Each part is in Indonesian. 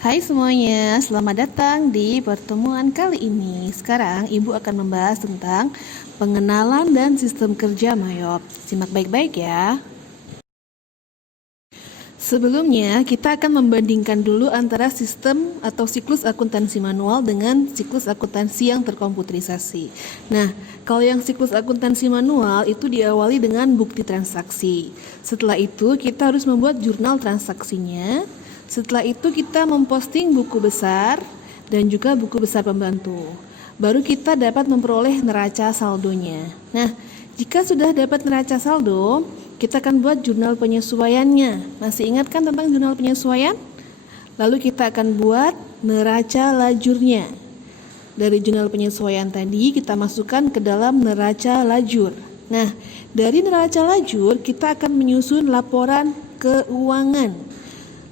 Hai semuanya, selamat datang di pertemuan kali ini. Sekarang Ibu akan membahas tentang pengenalan dan sistem kerja Mayop. Simak baik-baik ya. Sebelumnya, kita akan membandingkan dulu antara sistem atau siklus akuntansi manual dengan siklus akuntansi yang terkomputerisasi. Nah, kalau yang siklus akuntansi manual itu diawali dengan bukti transaksi. Setelah itu, kita harus membuat jurnal transaksinya. Setelah itu, kita memposting buku besar dan juga buku besar pembantu. Baru kita dapat memperoleh neraca saldonya. Nah, jika sudah dapat neraca saldo, kita akan buat jurnal penyesuaiannya. Masih ingat kan tentang jurnal penyesuaian? Lalu kita akan buat neraca lajurnya. Dari jurnal penyesuaian tadi kita masukkan ke dalam neraca lajur. Nah, dari neraca lajur kita akan menyusun laporan keuangan.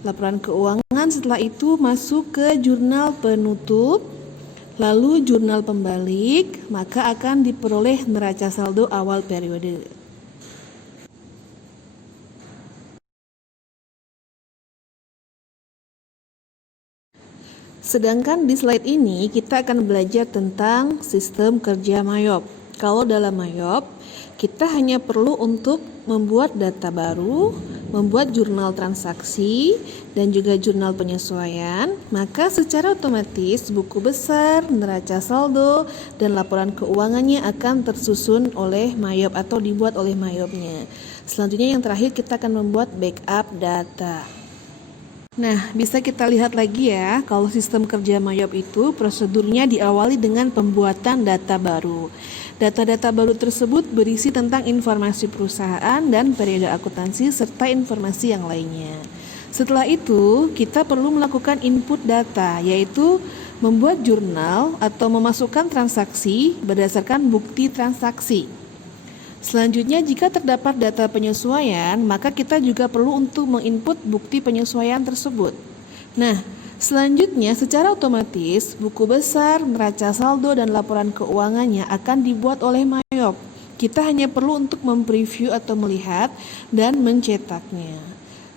Laporan keuangan setelah itu masuk ke jurnal penutup, lalu jurnal pembalik, maka akan diperoleh neraca saldo awal periode. Sedangkan di slide ini kita akan belajar tentang sistem kerja Mayop. Kalau dalam Mayop, kita hanya perlu untuk membuat data baru, membuat jurnal transaksi, dan juga jurnal penyesuaian, maka secara otomatis buku besar, neraca saldo, dan laporan keuangannya akan tersusun oleh Mayop atau dibuat oleh Mayopnya. Selanjutnya yang terakhir kita akan membuat backup data. Nah, bisa kita lihat lagi ya, kalau sistem kerja Mayop itu prosedurnya diawali dengan pembuatan data baru. Data-data baru tersebut berisi tentang informasi perusahaan dan periode akuntansi serta informasi yang lainnya. Setelah itu, kita perlu melakukan input data, yaitu membuat jurnal atau memasukkan transaksi berdasarkan bukti transaksi. Selanjutnya, jika terdapat data penyesuaian, maka kita juga perlu untuk menginput bukti penyesuaian tersebut. Nah, selanjutnya secara otomatis buku besar, neraca saldo, dan laporan keuangannya akan dibuat oleh Mayop. Kita hanya perlu untuk mempreview atau melihat dan mencetaknya.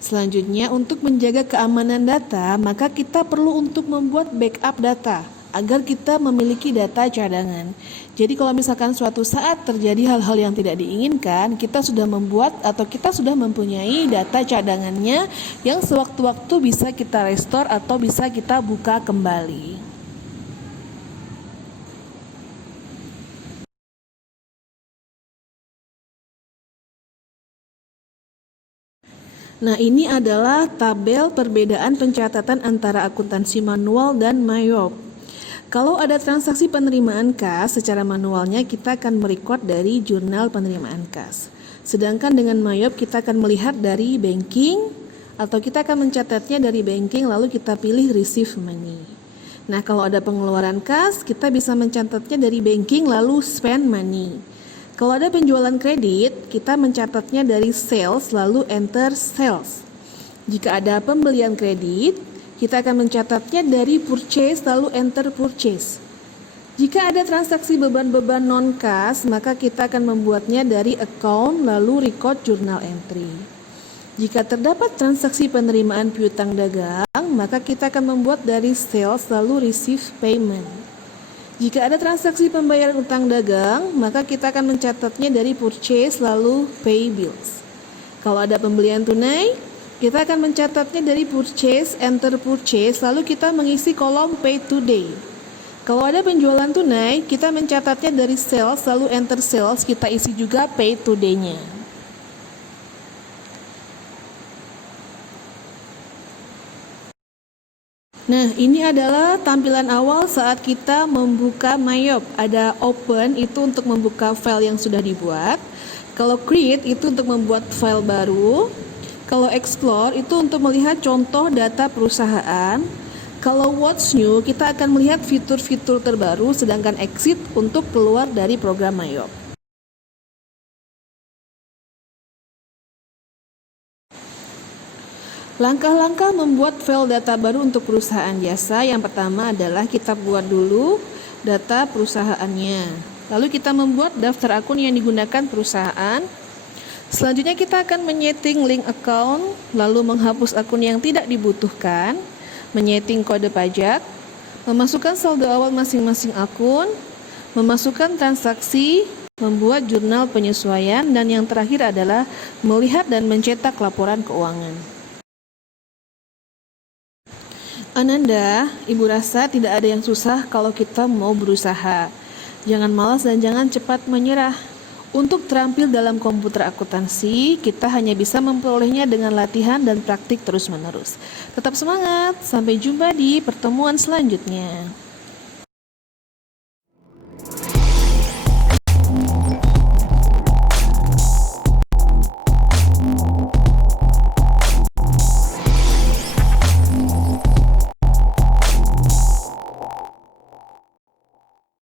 Selanjutnya, untuk menjaga keamanan data, maka kita perlu untuk membuat backup data agar kita memiliki data cadangan. Jadi kalau misalkan suatu saat terjadi hal-hal yang tidak diinginkan, kita sudah membuat atau kita sudah mempunyai data cadangannya yang sewaktu-waktu bisa kita restore atau bisa kita buka kembali. Nah, ini adalah tabel perbedaan pencatatan antara akuntansi manual dan Mayop. Kalau ada transaksi penerimaan kas, secara manualnya kita akan merecord dari jurnal penerimaan kas. Sedangkan dengan Mayop kita akan melihat dari banking atau kita akan mencatatnya dari banking lalu kita pilih receive money. Nah, kalau ada pengeluaran kas, kita bisa mencatatnya dari banking lalu spend money. Kalau ada penjualan kredit, kita mencatatnya dari sales lalu enter sales. Jika ada pembelian kredit, kita akan mencatatnya dari purchase lalu enter purchase. Jika ada transaksi beban-beban non-kas, maka kita akan membuatnya dari account lalu record journal entry. Jika terdapat transaksi penerimaan piutang dagang, maka kita akan membuat dari sales lalu receive payment. Jika ada transaksi pembayaran utang dagang, maka kita akan mencatatnya dari purchase lalu pay bills. Kalau ada pembelian tunai, kita akan mencatatnya dari purchase, enter purchase, lalu kita mengisi kolom pay today. Kalau ada penjualan tunai, kita mencatatnya dari sales, lalu enter sales, kita isi juga pay today-nya. Nah, ini adalah tampilan awal saat kita membuka Mayop. Ada open itu untuk membuka file yang sudah dibuat. Kalau create itu untuk membuat file baru. Kalau explore itu untuk melihat contoh data perusahaan. Kalau what's new kita akan melihat fitur-fitur terbaru, sedangkan exit untuk keluar dari program Mayop. Langkah-langkah membuat file data baru untuk perusahaan jasa, yang pertama adalah kita buat dulu data perusahaannya. Lalu kita membuat daftar akun yang digunakan perusahaan. Selanjutnya kita akan menyeting link account, lalu menghapus akun yang tidak dibutuhkan. menyeting kode pajak, memasukkan saldo awal masing-masing akun, memasukkan transaksi, membuat jurnal penyesuaian, dan yang terakhir adalah melihat dan mencetak laporan keuangan. Ananda, Ibu rasa tidak ada yang susah kalau kita mau berusaha. Jangan malas dan jangan cepat menyerah. Untuk terampil dalam komputer akuntansi, kita hanya bisa memperolehnya dengan latihan dan praktik terus-menerus. Tetap semangat, sampai jumpa di pertemuan selanjutnya.